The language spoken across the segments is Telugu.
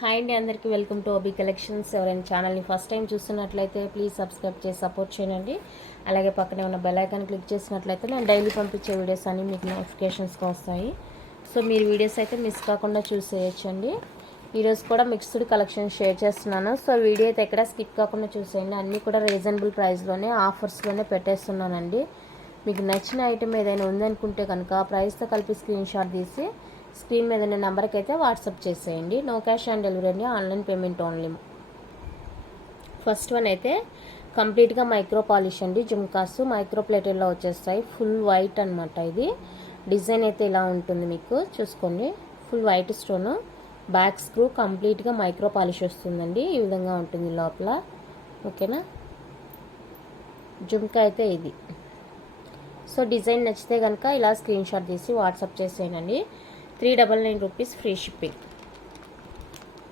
హాయ్ అండి, అందరికీ వెల్కమ్ టు ఓబీ కలెక్షన్స్. ఎవరైనా ఛానల్ని ఫస్ట్ టైం చూస్తున్నట్లయితే ప్లీజ్ సబ్స్క్రైబ్ చేసి సపోర్ట్ చేయండి. అలాగే పక్కనే ఉన్న బెల్ ఐకాన్ క్లిక్ చేసినట్లయితే నేను డైలీ పంపించే వీడియోస్ అన్ని మీకు నోటిఫికేషన్స్గా వస్తాయి. సో మీరు వీడియోస్ అయితే మిస్ కాకుండా చూసేయచ్చండి. ఈరోజు కూడా మిక్స్డ్ కలెక్షన్ షేర్ చేస్తున్నాను. సో వీడియో అయితే ఎక్కడ స్కిప్ కాకుండా చూసేయండి. అన్నీ కూడా రీజనబుల్ ప్రైస్లోనే ఆఫర్స్లోనే పెట్టేస్తున్నానండి. మీకు నచ్చిన ఐటెం ఏదైనా ఉందనుకుంటే కనుక ప్రైస్తో కలిపి స్క్రీన్ షాట్ తీసి స్క్రీన్ మీద ఉన్న నెంబర్కి అయితే వాట్సాప్ చేసేయండి. నో క్యాష్ ఆన్ డెలివరీ అండి, online payment only. First one అయితే కంప్లీట్గా మైక్రో పాలిష్ అండి. జుమ్కాస్ మైక్రో ప్లేటెడ్లో వచ్చేస్తాయి. ఫుల్ వైట్ అనమాట. ఇది డిజైన్ అయితే ఇలా ఉంటుంది, మీకు చూసుకోండి. Full white stone, back screw, కంప్లీట్గా మైక్రో పాలిష్ వస్తుందండి. ఈ విధంగా ఉంటుంది లోపల. ఓకేనా, జుమ్కా అయితే ఇది. సో డిజైన్ నచ్చితే కనుక ఇలా స్క్రీన్ షాట్ తీసి వాట్సాప్ చేసేయండి. 399 rupees free shipping.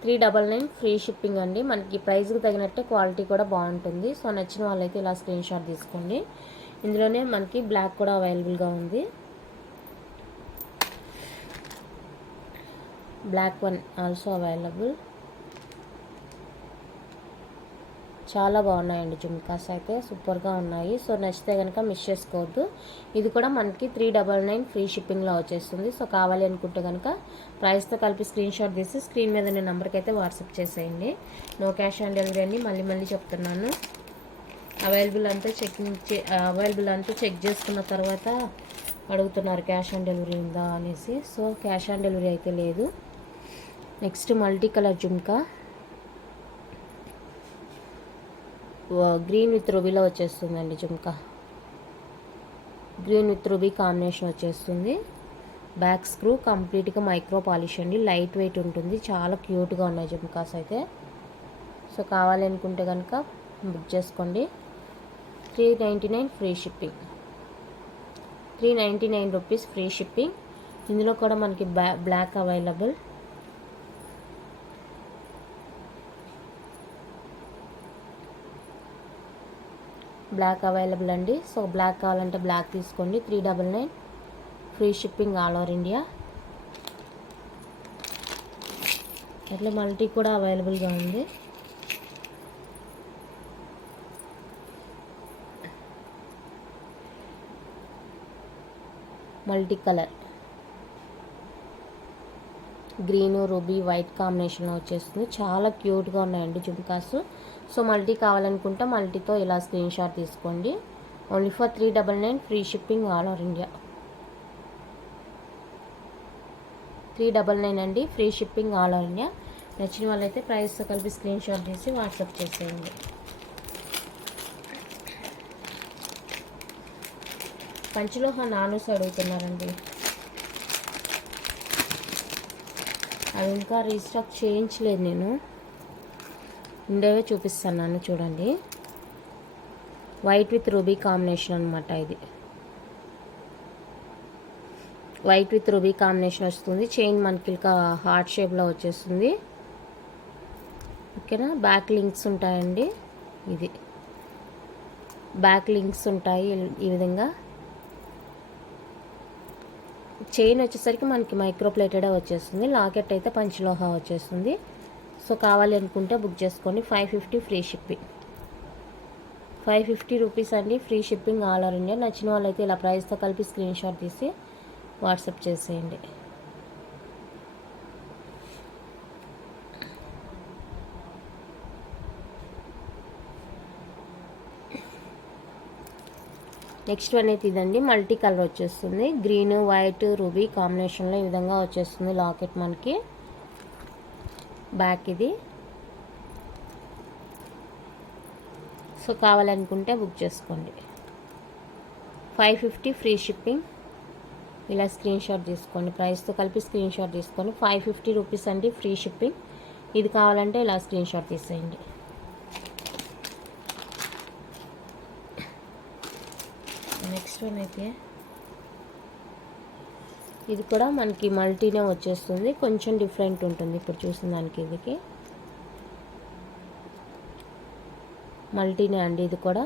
399 free shipping అండి. మనకి ప్రైస్కి తగినట్టే క్వాలిటీ కూడా బాగుంటుంది. సో నచ్చిన వాళ్ళైతే ఇలా స్క్రీన్ షాట్ తీసుకోండి. ఇందులోనే మనకి బ్లాక్ కూడా అవైలబుల్గా ఉంది. Black one also available. చాలా బాగున్నాయండి జుమ్కాస్ అయితే, సూపర్గా ఉన్నాయి. సో నచ్చితే కనుక మిస్ చేసుకోవద్దు. ఇది కూడా మనకి 399 ఫ్రీ షిప్పింగ్లో వచ్చేస్తుంది. సో కావాలి అనుకుంటే కనుక ప్రైస్తో కలిపి స్క్రీన్ షాట్ తీసి స్క్రీన్ మీద ఉన్న నెంబర్కి అయితే వాట్సాప్ చేసేయండి. నో క్యాష్ ఆన్ డెలివరీ అండి, మళ్ళీ చెప్తున్నాను. అవైలబుల్ అంతా చెక్ చేసుకున్న తర్వాత అడుగుతున్నారు క్యాష్ ఆన్ డెలివరీ ఉందా అనేసి. సో క్యాష్ ఆన్ డెలివరీ అయితే లేదు. Next multi colour jhumka, green with రూబీలో వచ్చేస్తుందండి jhumka. Green with ruby combination వచ్చేస్తుంది. బ్యాక్ స్క్రూ కంప్లీట్గా మైక్రో పాలిష్ అండి. లైట్ వెయిట్ ఉంటుంది. చాలా క్యూట్గా ఉన్నాయి జుమ్కాస్ అయితే. సో కావాలి అనుకుంటే కనుక బుక్ చేసుకోండి. 399 free shipping. 399 rupees free shipping. ఇందులో కూడా మనకి బ్లాక్ అవైలబుల్. బ్లాక్ అవైలబుల్ అండి. సో బ్లాక్ కావాలంటే బ్లాక్ తీసుకోండి. 399 free shipping all over India. అట్లా మల్టీ కూడా అవైలబుల్గా ఉంది. Multi colour green ruby white కాంబినేషన్లో వచ్చేస్తుంది. చాలా క్యూట్గా ఉన్నాయండి జుమ్కాస్. సో మల్టీ కావాలనుకుంటే మల్టీతో ఇలా స్క్రీన్ షాట్ తీసుకోండి. Only for 399 free shipping all over India. 399 అండి, free shipping all over India. నచ్చిన వాళ్ళైతే ప్రైస్తో కలిపి స్క్రీన్ షాట్ తీసి వాట్సాప్ చేసేయండి. పంచలోహ నానూస్ అడుగుతున్నారండి. అది ఇంకా రీస్టాక్ చేయించలేదు, నేను ఉండేవే చూపిస్తున్నాను చూడండి. వైట్ విత్ రూబీ కాంబినేషన్ అనమాట. ఇది వైట్ విత్ రూబీ కాంబినేషన్ వస్తుంది. చైన్ మనకి హార్ట్ షేప్లో వచ్చేస్తుంది. ఓకేనా, బ్యాక్ లింక్స్ ఉంటాయండి. ఇది బ్యాక్ లింక్స్ ఉంటాయి ఈ విధంగా. చైన్ వచ్చేసరికి మనకి మైక్రో ప్లేటెడే వచ్చేస్తుంది. లాకెట్ అయితే పంచలోహ వచ్చేస్తుంది. సో కావాలి అనుకుంటే బుక్ చేసుకోండి. 550 ఫ్రీ షిప్పింగ్. 550 రూపీస్ అండి, free shipping all over India. నచ్చిన వాళ్ళైతే ఇలా ప్రైస్తో కలిపి స్క్రీన్ షాట్ తీసి వాట్సాప్ చేసేయండి. నెక్స్ట్ వన్ అయితే ఇదండి, మల్టీ కలర్ వచ్చేస్తుంది. గ్రీన్ వైట్ రూబీ కాంబినేషన్లో ఈ విధంగా వచ్చేస్తుంది లాకెట్ మనకి. బ్యాక్ ఇది. సో కావాలనుకుంటే బుక్ చేసుకోండి. 550 ఫ్రీ షిప్పింగ్. ఇలా స్క్రీన్ షాట్ తీసుకోండి. ప్రైస్తో కలిపి స్క్రీన్ షాట్ తీసుకోండి. 550 రూపీస్ అండి, ఫ్రీ షిప్పింగ్. ఇది కావాలంటే ఇలా స్క్రీన్ షాట్ తీసేయండి. నెక్స్ట్ వన్ అయితే ఇది కూడా మనకి మల్టీనే వచ్చేస్తుంది. కొంచెం డిఫరెంట్ ఉంటుంది ఇప్పుడు చూసిన దానికి. ఇదికి మల్టీనే అండి. ఇది కూడా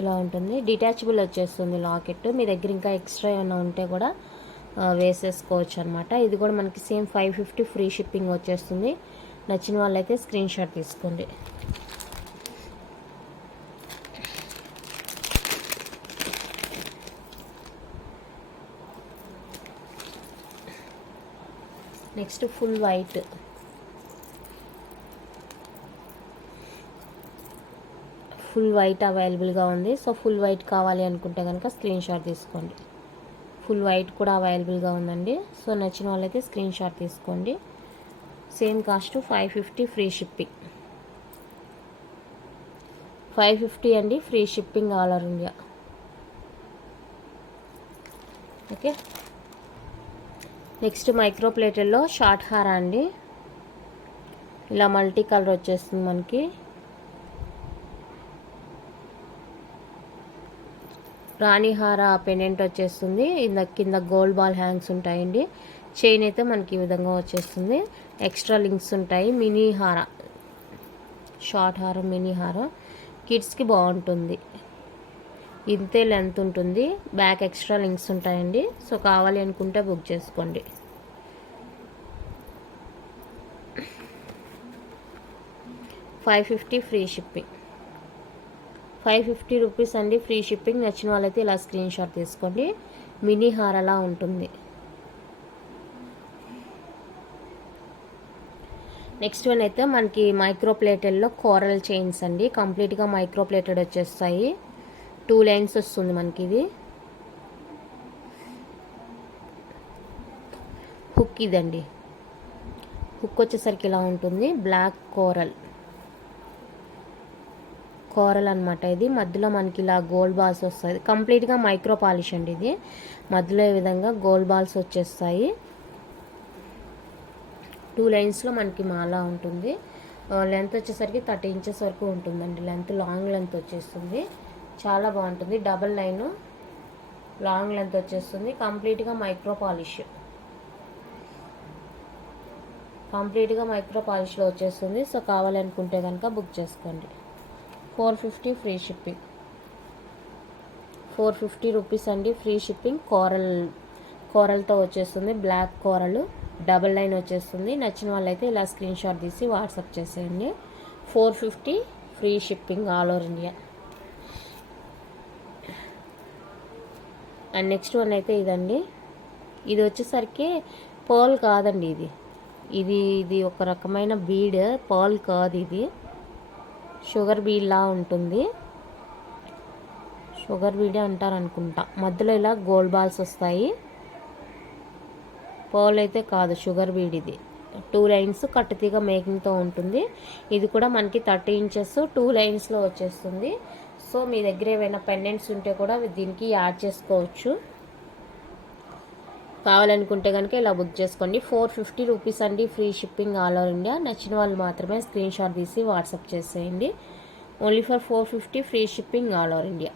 ఇలా ఉంటుంది. డిటాచబుల్ వచ్చేస్తుంది లాకెట్. మీ దగ్గర ఇంకా ఎక్స్ట్రా ఏమైనా ఉంటే కూడా వేసేసుకోవచ్చు అనమాట. ఇది కూడా మనకి సేమ్ 550 ఫ్రీ షిప్పింగ్ వచ్చేస్తుంది. నచ్చిన వాళ్ళైతే స్క్రీన్ షాట్ తీసుకోండి. Next full white. Full white అవైలబుల్గా ఉంది. సో ఫుల్ వైట్ కావాలి అనుకుంటే కనుక స్క్రీన్ షాట్ తీసుకోండి. ఫుల్ వైట్ కూడా అవైలబుల్గా ఉందండి. సో నచ్చిన వాళ్ళైతే స్క్రీన్ షాట్ తీసుకోండి. Same cost 550 free shipping. 550 అండి, free shipping all over India. Okay, next micro ప్లేటెల్లో షార్ట్ హార అండి. ఇలా మల్టీ కలర్ వచ్చేస్తుంది మనకి. రాణి హార పెండెంట్ వచ్చేస్తుంది. కింద గోల్డ్ బాల్ హ్యాంగ్స్ ఉంటాయండి. చైన్ అయితే మనకి ఈ విధంగా వచ్చేస్తుంది. ఎక్స్ట్రా లింక్స్ ఉంటాయి. మినీ హార, షార్ట్ హార, మినీ హార కిడ్స్కి బాగుంటుంది. ఇంతే లెంత్ ఉంటుంది. బ్యాక్ ఎక్స్ట్రా లింక్స్ ఉంటాయండి. సో కావాలి అనుకుంటే బుక్ చేసుకోండి. $550 ఫ్రీ షిప్పింగ్. 550 రూపీస్ అండి, ఫ్రీ షిప్పింగ్. నచ్చిన వాళ్ళైతే ఇలా స్క్రీన్ షాట్ తీసుకోండి. మినీ హారలా ఉంటుంది. నెక్స్ట్ వన్ అయితే మనకి మైక్రో ప్లేటెల్లో కోరల్ చైన్స్ అండి. కంప్లీట్గా మైక్రో ప్లేటెడ్ వచ్చేస్తాయి. 2 లైన్స్ వస్తుంది మనకి. ఇది హుక్. ఇదండి హుక్ వచ్చేసరికి ఇలా ఉంటుంది. బ్లాక్ కోరల్ అనమాట. ఇది మధ్యలో మనకి ఇలా గోల్డ్ బాల్స్ వస్తాయి. కంప్లీట్గా మైక్రో పాలిష్ అండి. ఇది మధ్యలో ఈ విధంగా గోల్డ్ బాల్స్ వచ్చేస్తాయి. 2 లైన్స్లో మనకి మాల ఉంటుంది. లెంత్ వచ్చేసరికి 30 ఇంచెస్ వరకు ఉంటుందండి. లాంగ్ లెంత్ వచ్చేస్తుంది. చాలా బాగుంటుంది. డబల్ లైన్ లాంగ్ లెంత్ వచ్చేస్తుంది. కంప్లీట్గా మైక్రో పాలిష్లో వచ్చేస్తుంది. సో కావాలనుకుంటే కనుక బుక్ చేసుకోండి. 450 ఫ్రీ షిప్పింగ్. 450 రూపీస్ అండి, ఫ్రీ షిప్పింగ్. కోరల్తో వచ్చేస్తుంది. బ్లాక్ కోరల్ డబల్ లైన్ వచ్చేస్తుంది. నచ్చిన వాళ్ళైతే ఇలా స్క్రీన్ షాట్ తీసి వాట్సాప్ చేసేయండి. 450 free shipping all over India. And next one అయితే ఇదండి. ఇది వచ్చేసరికి పర్ల్ కాదండి. ఇది ఒక రకమైన బీడ్. పర్ల్ కాదు, ఇది షుగర్ బీడ్లా ఉంటుంది. షుగర్ బీడే అంటారు అనుకుంటా. మధ్యలో ఇలా గోల్డ్ బాల్స్ వస్తాయి. పర్ల్ అయితే కాదు, షుగర్ బీడ్. ఇది 2 లైన్స్ కట్టుతీగ మేకింగ్తో ఉంటుంది. ఇది కూడా మనకి 30 ఇంచెస్ 2 లైన్స్లో వచ్చేస్తుంది. సో మీ దగ్గర ఏమైనా పెండెంట్స్ ఉంటే కూడా దీనికి యాడ్ చేసుకోవచ్చు. కావాలనుకుంటే కనుక ఇలా బుక్ చేసుకోండి. 450 రూపీస్ అండి, free shipping all over India. నచ్చిన వాళ్ళు మాత్రమే స్క్రీన్ షాట్ తీసి వాట్సాప్ చేసేయండి. Only for 450 free shipping all over India.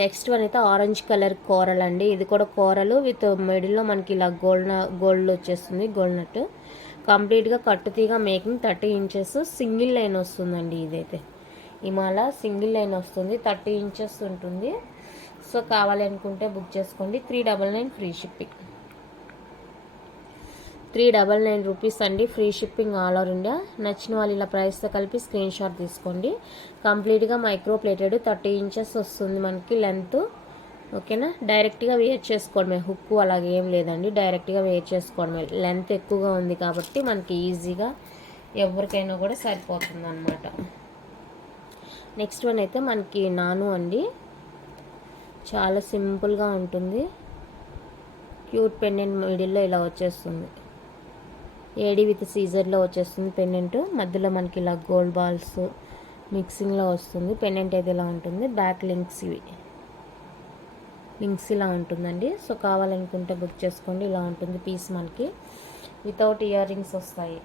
Next one అయితే ఆరెంజ్ కలర్ కోరల్ అండి. ఇది కూడా కోరలు విత్ మిడిల్లో మనకి ఇలా గోల్డ్ వచ్చేస్తుంది. గోల్డ్ నట్ కంప్లీట్గా కట్టుతీగా మేకింగ్. 30 ఇంచెస్ సింగిల్ లైన్ వస్తుందండి. ఇదైతే ఇమాల సింగిల్ లైన్ వస్తుంది. 30 ఇంచెస్ ఉంటుంది. సో కావాలి అనుకుంటే బుక్ చేసుకోండి. 399 ఫ్రీ షిప్పింగ్. 399 రూపీస్ అండి, free shipping all over India. నచ్చిన వాళ్ళు ఇలా ప్రైస్తో కలిపి స్క్రీన్ షాట్ తీసుకోండి. కంప్లీట్గా మైక్రో ప్లేటెడ్ 30 ఇంచెస్ వస్తుంది మనకి లెంత్. ఓకేనా, డైరెక్ట్గా వేర్ చేసుకోవడమే. హుక్ అలాగే ఏం లేదండి, డైరెక్ట్గా వేర్ చేసుకోవడమే. లెంత్ ఎక్కువగా ఉంది కాబట్టి మనకి ఈజీగా ఎవరికైనా కూడా సరిపోతుంది అన్నమాట. నెక్స్ట్ వన్ అయితే మనకి నాను అండి. చాలా సింపుల్గా ఉంటుంది. క్యూట్ పెండెంట్ మిడిల్లో ఇలా వచ్చేస్తుంది. ఏడి విత్ సీజర్లో వచ్చేస్తుంది పెండెంట్. మధ్యలో మనకి ఇలా గోల్డ్ బాల్స్ మిక్సింగ్లో వస్తుంది. పెండెంట్ అయితే ఇలా ఉంటుంది. బ్యాక్ లింక్స్ ఇలా ఉంటుందండి. సో కావాలనుకుంటే బుక్ చేసుకోండి. ఇలా ఉంటుంది పీస్ మనకి. వితౌట్ ఇయర్ రింగ్స్ వస్తాయి.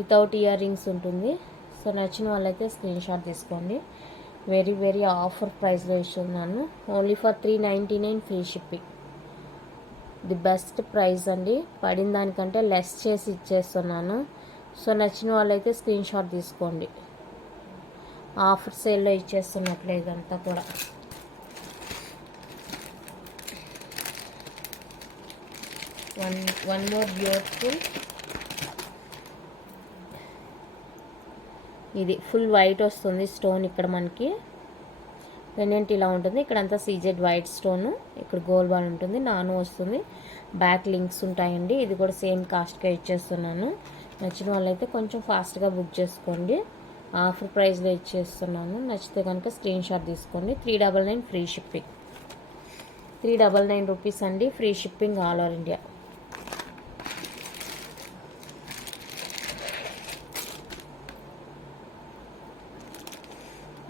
వితౌట్ ఇయర్ రింగ్స్ ఉంటుంది. సో నచ్చిన వాళ్ళైతే స్క్రీన్ షాట్ తీసుకోండి. వెరీ ఆఫర్ ప్రైస్లో ఇస్తున్నాను. Only for 399 free shipping. The best price అండి. పడిన దానికంటే లెస్ చేసి ఇచ్చేస్తున్నాను. సో నచ్చిన వాళ్ళైతే స్క్రీన్ షాట్ తీసుకోండి. ఆఫర్ సేల్లో ఇచ్చేస్తున్నట్లే ఇదంతా కూడా. One more beautiful. ఇది ఫుల్ వైట్ వస్తుంది స్టోన్. ఇక్కడ మనకి పెండెంట్ ఇలా ఉంటుంది. ఇక్కడంతా సీజెడ్ వైట్ స్టోను, ఇక్కడ గోల్డ్ బాల్ ఉంటుంది, నాను వస్తుంది, బ్యాక్ లింక్స్ ఉంటాయండి. ఇది కూడా సేమ్ కాస్ట్గా ఇచ్చేస్తున్నాను. నచ్చిన వాళ్ళైతే కొంచెం ఫాస్ట్గా బుక్ చేసుకోండి. ఆఫర్ ప్రైస్లో ఇచ్చేస్తున్నాను. నచ్చితే కనుక స్క్రీన్ షాట్ తీసుకోండి. 399 ఫ్రీ షిప్పింగ్. 399 రూపీస్ అండి, free shipping all over India.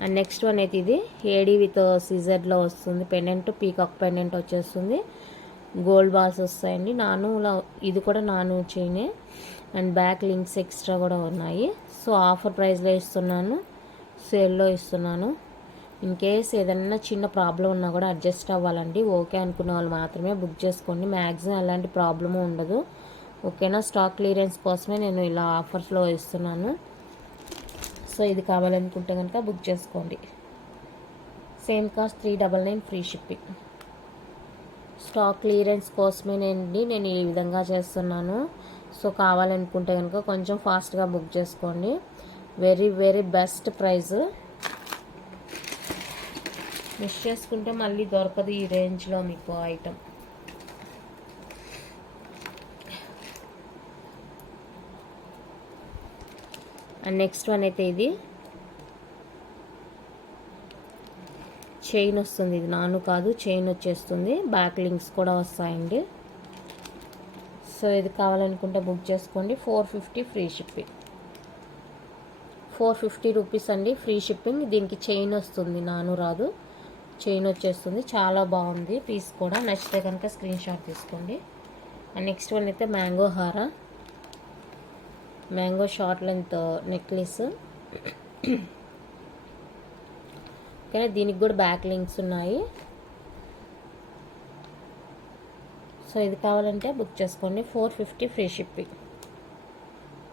And next one అయితే ఇది ఏడీ విత్ సీజర్లో వస్తుంది. పెండెంట్ పీకాక్ పెండెంట్ వచ్చేస్తుంది. గోల్డ్ బాల్స్ వస్తాయండి. నానులా ఇది కూడా నాను చైనే. అండ్ బ్యాక్ లింక్స్ ఎక్స్ట్రా కూడా ఉన్నాయి. సో ఆఫర్ ప్రైస్లో ఇస్తున్నాను, సేల్లో ఇస్తున్నాను. ఇన్ కేస్ ఏదైనా చిన్న ప్రాబ్లం ఉన్నా కూడా అడ్జస్ట్ అవ్వాలండి. ఓకే అనుకున్న వాళ్ళు మాత్రమే బుక్ చేసుకోండి. మ్యాక్సిమం ఎలాంటి ప్రాబ్లము ఉండదు. ఓకేనా. స్టాక్ క్లియరెన్స్ కోసమే నేను ఇలా ఆఫర్స్లో ఇస్తున్నాను. సో ఇది కావాలనుకుంటే కనుక బుక్ చేసుకోండి. Same cost 399 free shipping. Stock clearance కోసమేనండి నేను ఈ విధంగా చేస్తున్నాను. సో కావాలనుకుంటే కనుక కొంచెం ఫాస్ట్గా బుక్ చేసుకోండి. Very very best price. Miss చేసుకుంటే మళ్ళీ దొరకదు ఈ రేంజ్లో మీకు ఐటమ్. అండ్ నెక్స్ట్ వన్ అయితే ఇది చైన్ వస్తుంది. ఇది నాను కాదు, చైన్ వచ్చేస్తుంది. బ్యాక్ లింక్స్ కూడా వస్తాయండి. సో ఇది కావాలనుకుంటే బుక్ చేసుకోండి. 450 ఫ్రీ షిప్పింగ్. 450 రూపీస్ అండి, ఫ్రీ షిప్పింగ్. దీనికి చైన్ వస్తుంది, నాను రాదు, చైన్ వచ్చేస్తుంది. చాలా బాగుంది పీస్ కూడా. నచ్చితే కనుక స్క్రీన్ షాట్ తీసుకోండి. అండ్ నెక్స్ట్ వన్ అయితే మ్యాంగో హారా, మ్యాంగో షార్ట్ లెంత్ నెక్లెస్. కానీ దీనికి కూడా బ్యాక్ లింక్స్ ఉన్నాయి. సో ఇది కావాలంటే బుక్ చేసుకోండి. 450 ఫ్రీ షిప్పింగ్.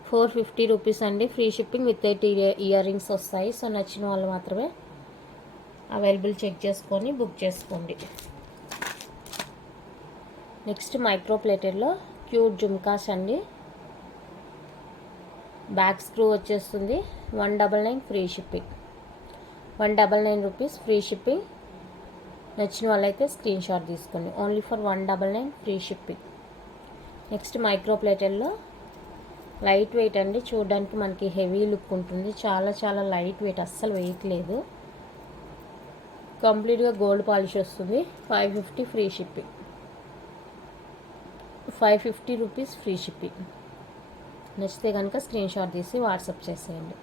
450 రూపీస్ అండి, free shipping with 8 ear rings వస్తాయి. సో నచ్చిన వాళ్ళు మాత్రమే అవైలబుల్ చెక్ చేసుకొని బుక్ చేసుకోండి. నెక్స్ట్ మైక్రో ప్లేటెడ్లో క్యూట్ జుమ్కాస్ అండి. బ్యాక్ స్క్రూ వచ్చేస్తుంది. 199 free shipping. 199 rupees free shipping. నచ్చిన వాళ్ళైతే స్క్రీన్ షాట్ తీసుకోండి. Only for 199 free shipping. Next micro ప్లేటెల్లో లైట్ వెయిట్ అండి. చూడడానికి మనకి హెవీ లుక్ ఉంటుంది. చాలా చాలా లైట్ వెయిట్, అస్సలు వెయిట్ లేదు. కంప్లీట్గా గోల్డ్ పాలిష్ వస్తుంది. 550 free shipping. 550 rupees free shipping. నచ్చితే కనుక స్క్రీన్ షాట్ తీసి వాట్సాప్ చేసేయండి.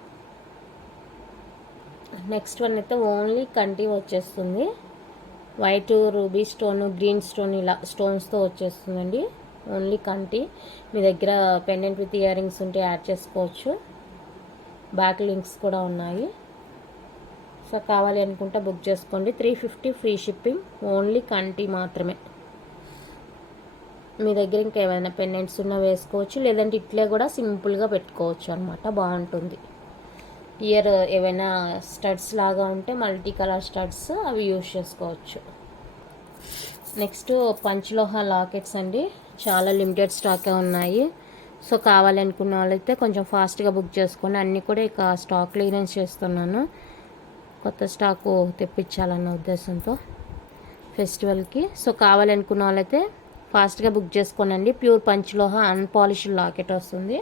నెక్స్ట్ వన్ అయితే ఓన్లీ కంటి వచ్చేస్తుంది. White ruby stone, green stone ఇలా స్టోన్స్తో వచ్చేస్తుందండి. ఓన్లీ కంటి. మీ దగ్గర పెండెంట్ విత్ ఇయర్ రింగ్స్ ఉంటే యాడ్ చేసుకోవచ్చు. బ్యాక్ లింక్స్ కూడా ఉన్నాయి. సో కావాలి అనుకుంటే బుక్ చేసుకోండి. 350 ఫ్రీ షిప్పింగ్. ఓన్లీ కంటి మాత్రమే. మీ దగ్గర ఇంకేమైనా పెండెంట్స్ ఉన్నా వేసుకోవచ్చు, లేదంటే ఇట్లే కూడా సింపుల్గా పెట్టుకోవచ్చు అనమాట. బాగుంటుంది. ఇయర్ ఏవైనా స్టడ్స్ లాగా ఉంటే మల్టీ కలర్ స్టడ్స్ అవి యూజ్ చేసుకోవచ్చు. నెక్స్ట్ పంచలోహ లాకెట్స్ అండి. చాలా లిమిటెడ్ స్టాకే ఉన్నాయి. సో కావాలనుకున్న వాళ్ళైతే కొంచెం ఫాస్ట్గా బుక్ చేసుకోండి. అన్నీ కూడా ఇక స్టాక్ క్లియరెన్స్ చేస్తున్నాను. కొత్త స్టాకు తెప్పించాలన్న ఉద్దేశంతో ఫెస్టివల్కి. సో కావాలనుకున్న వాళ్ళైతే ఫాస్ట్గా బుక్ చేసుకోనండి. ప్యూర్ పంచలోహ అన్పాలిష్డ్ లాకెట్ వస్తుంది.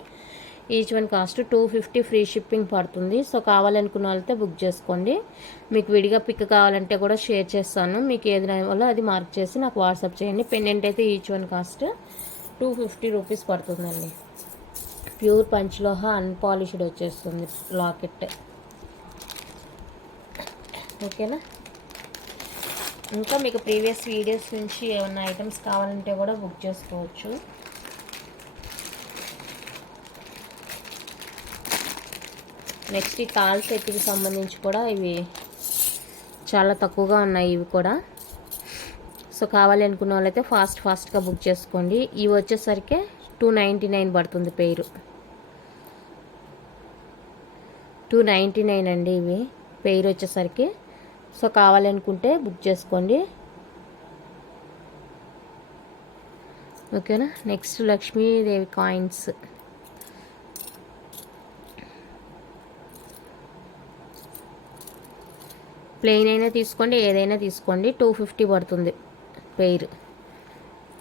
Each one cost 250 free shipping పడుతుంది. సో కావాలనుకున్న వాళ్ళైతే బుక్ చేసుకోండి. మీకు విడిగా పిక్ కావాలంటే కూడా షేర్ చేస్తాను. మీకు ఏది వల్ల అది మార్క్ చేసి నాకు వాట్సాప్ చేయండి. పెండెంట్ అయితే ఈచ్ వన్ కాస్ట్ 250 రూపీస్ పడుతుందండి. ప్యూర్ పంచలోహ అన్పాలిష్డ్ వచ్చేస్తుంది లాకెట్. ఓకేనా. ఇంకా మీకు ప్రీవియస్ వీడియోస్ నుంచి ఏమన్నా ఐటమ్స్ కావాలంటే కూడా బుక్ చేసుకోవచ్చు. నెక్స్ట్ ఈ కాల్ సెట్కి సంబంధించి కూడా ఇవి చాలా తక్కువగా ఉన్నాయి. ఇవి కూడా సో కావాలి అనుకున్న వాళ్ళైతే ఫాస్ట్గా బుక్ చేసుకోండి. ఇవి వచ్చేసరికి 299 పడుతుంది పేరు. 299 అండి ఇవి పెయిర్ వచ్చేసరికి. సో కావాలనుకుంటే బుక్ చేసుకోండి. ఓకేనా. Next Lakshmidevi coins. ప్లెయిన్ అయినా తీసుకోండి, ఏదైనా తీసుకోండి. 250 పడుతుంది పెయిర్.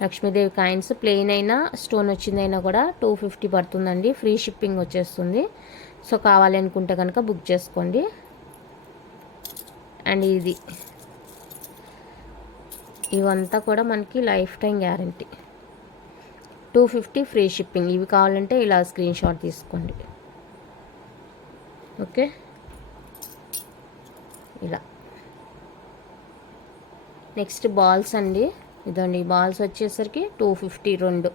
లక్ష్మీదేవి కాయిన్స్ ప్లెయిన్ అయినా స్టోన్ వచ్చిందైనా కూడా 250 పడుతుందండి. ఫ్రీ షిప్పింగ్ వచ్చేస్తుంది. సో కావాలనుకుంటే కనుక బుక్ చేసుకోండి. అండ్ ఇవంతా కూడా మనకి life time guarantee. 250 free shipping. ఇవి కావాలంటే ఇలా స్క్రీన్ షాట్ తీసుకోండి. ఓకే, ఇలా. నెక్స్ట్ బాల్స్ అండి. ఇదండి బాల్స్ వచ్చేసరికి 250 రెండు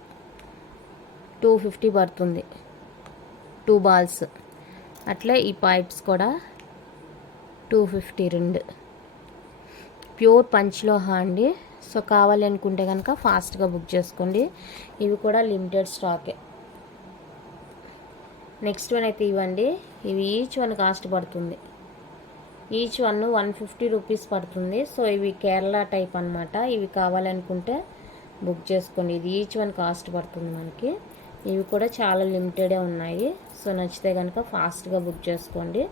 250 పడుతుంది 2 బాల్స్. అట్లే ఈ పైప్స్ కూడా 250 రెండు. ప్యూర్ పంచలోహ అండి. సో కావాలనుకుంటే కనుక ఫాస్ట్గా బుక్ చేసుకోండి. ఇవి కూడా లిమిటెడ్ స్టాకే. నెక్స్ట్ వన్ అయితే ఇవ్వండి. ఇవి ఈచ్ వన్ కాస్ట్ పడుతుంది. ఈచ్ వన్ 150 రూపీస్ పడుతుంది. సో ఇవి కేరళ టైప్ అనమాట. ఇవి కావాలనుకుంటే బుక్ చేసుకోండి. ఇది ఈచ్ వన్ కాస్ట్ పడుతుంది మనకి. ఇవి కూడా చాలా లిమిటెడే ఉన్నాయి. సో నచ్చితే కనుక ఫాస్ట్గా బుక్ చేసుకోండి.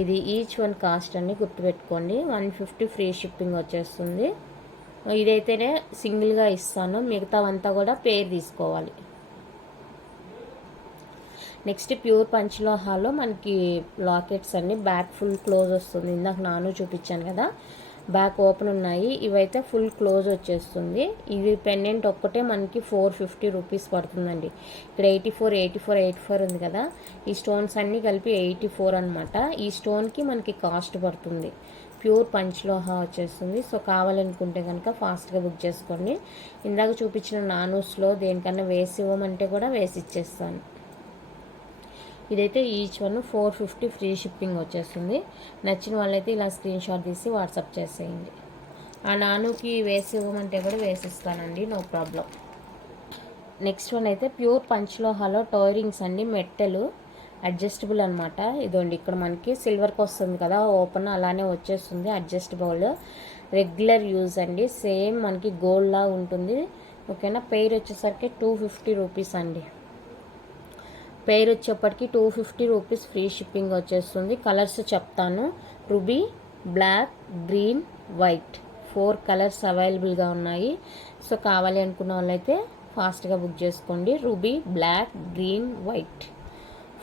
ఇది ఈచ్ వన్ కాస్ట్ అన్ని గుర్తుపెట్టుకోండి. 150 ఫ్రీ షిప్పింగ్ వచ్చేస్తుంది. ఇదైతేనే సింగిల్గా ఇస్తాను, మిగతావంతా కూడా పేర్ తీసుకోవాలి. నెక్స్ట్ ప్యూర్ పంచలోహాలో మనకి లాకెట్స్ అన్ని బ్యాక్ ఫుల్ క్లోజ్ వస్తుంది. ఇందాక నాను చూపించాను కదా, బ్యాక్ ఓపెన్ ఉన్నాయి. ఇవైతే ఫుల్ క్లోజ్ వచ్చేస్తుంది. ఇవి పెండెంట్ ఒక్కటే మనకి 450 రూపీస్ పడుతుందండి. ఇక్కడ 84 ఉంది కదా, ఈ స్టోన్స్ అన్నీ కలిపి 84 అనమాట. ఈ స్టోన్కి మనకి కాస్ట్ పడుతుంది. ప్యూర్ పంచలోహ వచ్చేస్తుంది. సో కావాలనుకుంటే కనుక ఫాస్ట్గా బుక్ చేసుకోండి. ఇందాక చూపించిన నానూస్లో దేనికన్నా వేసి ఇవ్వమంటే కూడా వేసి ఇచ్చేస్తాను. ఇదైతే ఈచ్ వన్ 450 ఫ్రీ షిప్పింగ్ వచ్చేస్తుంది. నచ్చిన వాళ్ళైతే ఇలా స్క్రీన్ షాట్ తీసి వాట్సాప్ చేసేయండి. ఆ నానుకి వేసి ఇవ్వమంటే కూడా వేసిస్తానండి, నో ప్రాబ్లం. నెక్స్ట్ వన్ అయితే ప్యూర్ పంచలోహాలో టోరింగ్స్ అండి. మెట్టెలు అడ్జస్టబుల్ అనమాట. ఇదండి ఇక్కడ మనకి సిల్వర్కి వస్తుంది కదా ఓపెన్, అలానే వచ్చేస్తుంది అడ్జస్టబుల్. రెగ్యులర్ యూజ్ అండి. సేమ్ మనకి గోల్డ్ లా ఉంటుంది. ఓకేనా. పెయిర్ వచ్చేసరికి 250 రూపీస్ అండి. పెయిర్ వచ్చేప్పటికి 250 రూపీస్ ఫ్రీ షిప్పింగ్ వచ్చేస్తుంది. కలర్స్ చెప్తాను. Ruby, black, green, white 4 colours అవైలబుల్గా ఉన్నాయి. సో కావాలి అనుకున్న వాళ్ళైతే ఫాస్ట్గా బుక్ చేసుకోండి. Ruby, black, green, white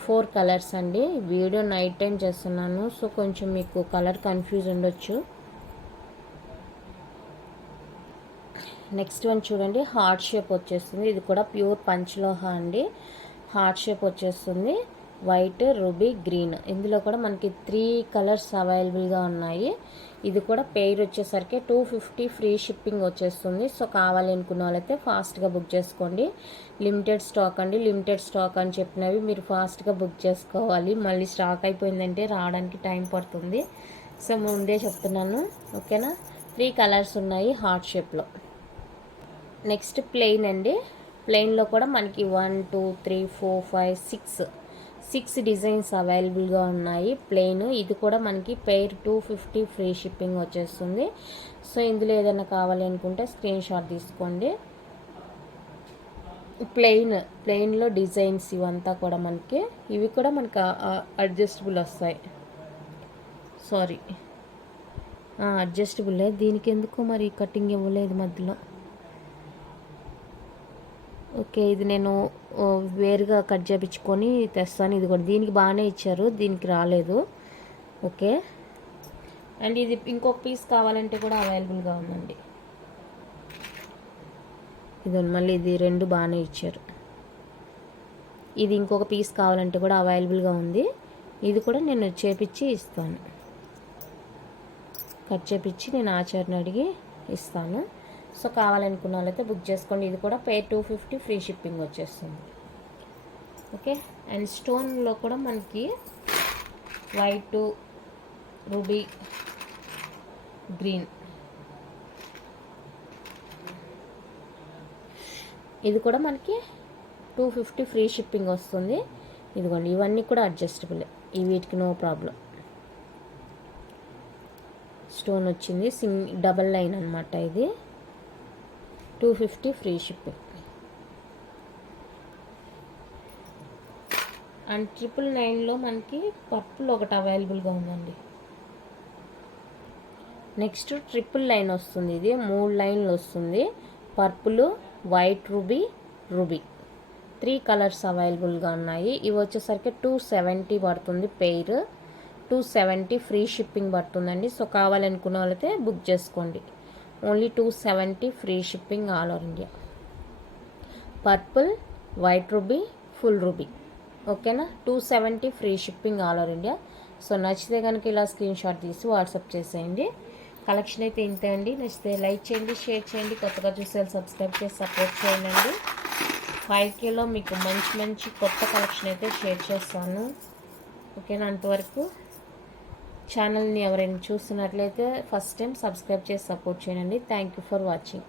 4 colours అండి. వీడియో నైట్ టైం చేస్తున్నాను, సో కొంచెం మీకు కలర్ కన్ఫ్యూజ్ ఉండొచ్చు. నెక్స్ట్ వన్ చూడండి, హార్ట్ షేప్ వచ్చేస్తుంది. ఇది కూడా ప్యూర్ పంచలోహ అండి. హార్ట్ షేప్ వచ్చేస్తుంది. White, ruby, green. ఇందులో కూడా మనకి 3 కలర్స్ అవైలబుల్గా ఉన్నాయి. ఇది కూడా పెయిర్ వచ్చేసరికి 250 ఫ్రీ షిప్పింగ్ వచ్చేస్తుంది. సో కావాలి అనుకున్న వాళ్ళైతే ఫాస్ట్గా బుక్ చేసుకోండి. లిమిటెడ్ స్టాక్ అండి. లిమిటెడ్ స్టాక్ అని చెప్పినవి మీరు ఫాస్ట్గా బుక్ చేసుకోవాలి. మళ్ళీ స్టాక్ అయిపోయిందంటే రావడానికి టైం పడుతుంది. సో ముందే చెప్తున్నాను, ఓకేనా. 3 కలర్స్ ఉన్నాయి హార్ట్ షేప్లో. నెక్స్ట్ ప్లెయిన్ అండి. ప్లెయిన్లో కూడా మనకి 1 2 3 4 5 6 డిజైన్స్ అవైలబుల్గా ఉన్నాయి ప్లెయిన్. ఇది కూడా మనకి పెయిర్ 250 ఫ్రీ షిప్పింగ్ వచ్చేస్తుంది. సో ఇందులో ఏదైనా కావాలి అనుకుంటే స్క్రీన్ షాట్ తీసుకోండి. ప్లెయిన్లో డిజైన్స్ ఇవంతా కూడా మనకి, ఇవి కూడా మనకి అడ్జస్టబుల్ వస్తాయి. సారీ, అడ్జస్టబుల్లే. దీనికి ఎందుకు మరి కటింగ్ ఇవ్వలేదు మధ్యలో. ఓకే, ఇది నేను వేరుగా కట్ చేయించుకొని తెస్తాను. ఇది కూడా దీనికి బాగానే ఇచ్చారు, దీనికి రాలేదు. ఓకే. అండ్ ఇది ఇంకొక పీస్ కావాలంటే కూడా అవైలబుల్గా ఉందండి. ఇది మళ్ళీ ఇది 2 బాగానే ఇచ్చారు. ఇది ఇంకొక పీస్ కావాలంటే కూడా అవైలబుల్గా ఉంది. ఇది కూడా నేను చేపించి ఇస్తాను. కట్ చేపించి నేను ఆచార్ని అడిగి ఇస్తాను. సో కావాలనుకున్న వాళ్ళైతే బుక్ చేసుకోండి. ఇది కూడా పెయిర్ 250 ఫ్రీ షిప్పింగ్ వచ్చేస్తుంది. ఓకే. అండ్ స్టోన్లో కూడా మనకి వైట్, రూబీ, గ్రీన్, ఇది కూడా మనకి 250 ఫ్రీ షిప్పింగ్ వస్తుంది. ఇదిగోండి, ఇవన్నీ కూడా అడ్జస్టబుల్. ఈ వీటికి నో ప్రాబ్లం. స్టోన్ వచ్చింది, డబల్ లైన్ అనమాట ఇది. 250 ఫ్రీ షిప్పింగ్. అండ్ 999లో మనకి పర్పుల్ ఒకటి అవైలబుల్గా ఉందండి. నెక్స్ట్ 999 వస్తుంది. ఇది 3 లైన్లు వస్తుంది. Purple, white ruby, ruby 3 colours అవైలబుల్గా ఉన్నాయి. ఇవి వచ్చేసరికి 270 పడుతుంది పెయిర్. 270 ఫ్రీ షిప్పింగ్ పడుతుందండి. సో కావాలనుకున్న వాళ్ళైతే బుక్ చేసుకోండి. Only 270 free shipping all over India. Purple, white ruby, full ruby, ఓకేనా. 270 free shipping all over India. So నచ్చితే కనుక ఇలా స్క్రీన్ షాట్ తీసి వాట్సాప్ చేసేయండి. కలెక్షన్ అయితే ఇంతే అండి. నచ్చితే లైక్ చేయండి, షేర్ చేయండి, కొత్తగా చూసే సబ్స్క్రైబ్ చేసి సపోర్ట్ చేయండి. 5Kలో మీకు మంచి మంచి కొత్త కలెక్షన్ అయితే షేర్ చేస్తాను, ఓకేనా. అంతవరకు ఛానల్ని ఎవరైనా చూస్తున్నట్లయితే ఫస్ట్ టైం సబ్స్క్రైబ్ చేసి సపోర్ట్ చేయండి. Thank you for watching.